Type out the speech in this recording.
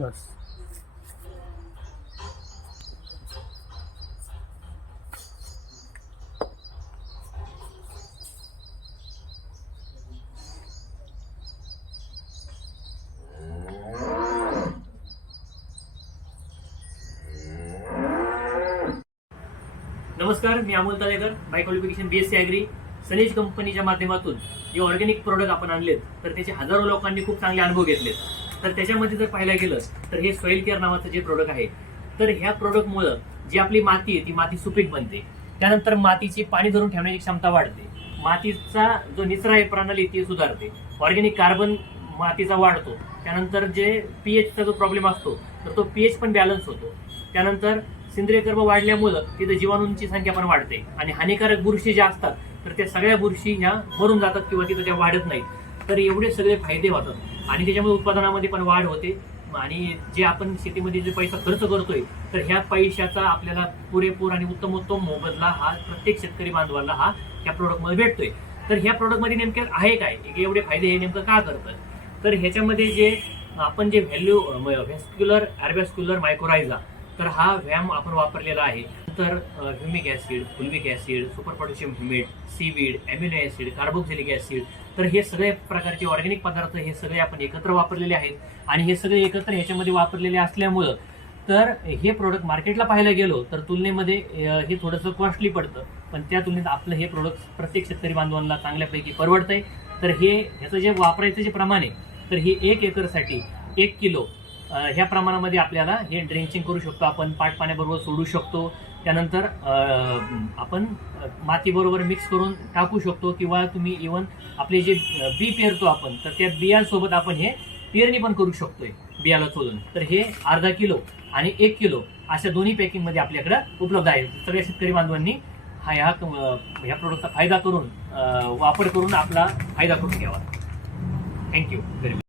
नमस्कार मी Amol Talekar by qualification B S C agri सनेज कंपनीच्या माध्यमातून जे ऑर्गॅनिक प्रोडक्ट आपण आणलेत तर त्याचे हजारो लोकांनी खूप चांगले अनुभव घेतलेत तर त्याच्यामध्ये जर पाहायला गेलं तर हे सॉईल केअर नावाचं जे प्रोडक्ट आहे तर ह्या प्रोडक्टमुळं जी आपली माती आहे ती माती सुपीक बनते त्यानंतर मातीची पाणी धरून ठेवण्याची क्षमता वाढते मातीचा जो निचरा आहे प्रणाली ती सुधारते ऑर्गेनिक कार्बन मातीचा वाढतो त्यानंतर जे पी एचचा जो प्रॉब्लेम असतो तर तो पी एच पण बॅलन्स होतो त्यानंतर सेंद्रिय कर्म वाढल्यामुळं तिथे जीवाणूंची संख्या पण वाढते आणि हानिकारक बुरशी ज्या असतात तर त्या सगळ्या बुरशी ह्या मरून जातात किंवा तिथं त्या वाढत नाहीत तर एवढे सगळे फायदे होतात आणि त्याच्यामुळे उत्पादनामध्ये पण वाढ होते आणि जे आपण शेतीमध्ये जे पैसा खर्च करतोय तर ह्या पैशाचा आपल्याला पुरेपूर आणि उत्तमोत्तम मोबदला हा प्रत्येक शेतकरी बांधवाला हा या प्रोडक्टमध्ये भेटतोय तर ह्या प्रोडक्टमध्ये नेमकं आहे काय एवढे फायदे हे नेमकं का करतात तर ह्याच्यामध्ये जे आपण जे व्हॅल्यू व्हॅस्क्युलर ॲरव्हॅस्क्युलर मायक्रोरायझा तर हा व्यायाम आपण वापरलेला आहे तर humic acid fulvic acid super potassium humate seaweed amino acid carboxylic acid तर हे सगळे प्रकारचे ऑर्गॅनिक पदार्थ हे सगळे आपण एकत्र वापरलेले आहेत आणि हे सगळे एकत्र ह्याच्यामध्ये वापरलेले असल्यामुळं तर हे प्रोडक्ट मार्केटला पाहायला गेलो तर तुलनेमध्ये हे थोडंसं कॉस्टली पडतं पण त्या तुलनेत आपलं हे प्रोडक्ट प्रत्येक शेतकरी बांधवांना चांगल्यापैकी परवडतंय तर हे ह्याचं जे वापरायचं जे प्रमाण आहे तर हे एक एकरसाठी एक किलो ह्या प्रमाणामध्ये आपल्याला हे ड्रेंचिंग करू शकतो आपण पाट पाण्याबरोबर सोडू शकतो त्यानंतर आपण मातीबरोबर मिक्स करून टाकू शकतो किंवा तुम्ही इवन आपले जे बी पेरतो आपण तर त्या बियांसोबत आपण हे पेरणी पण करू शकतोय बियाला चोलून तर हे अर्धा किलो आणि एक किलो अशा दोन्ही पॅकिंगमध्ये आपल्याकडे उपलब्ध आहे सगळ्या शेतकरी बांधवांनी हा ह्या ह्या प्रोडक्टचा फायदा करून वापर करून आपला फायदा करून घ्यावा थँक्यू व्हेरी मच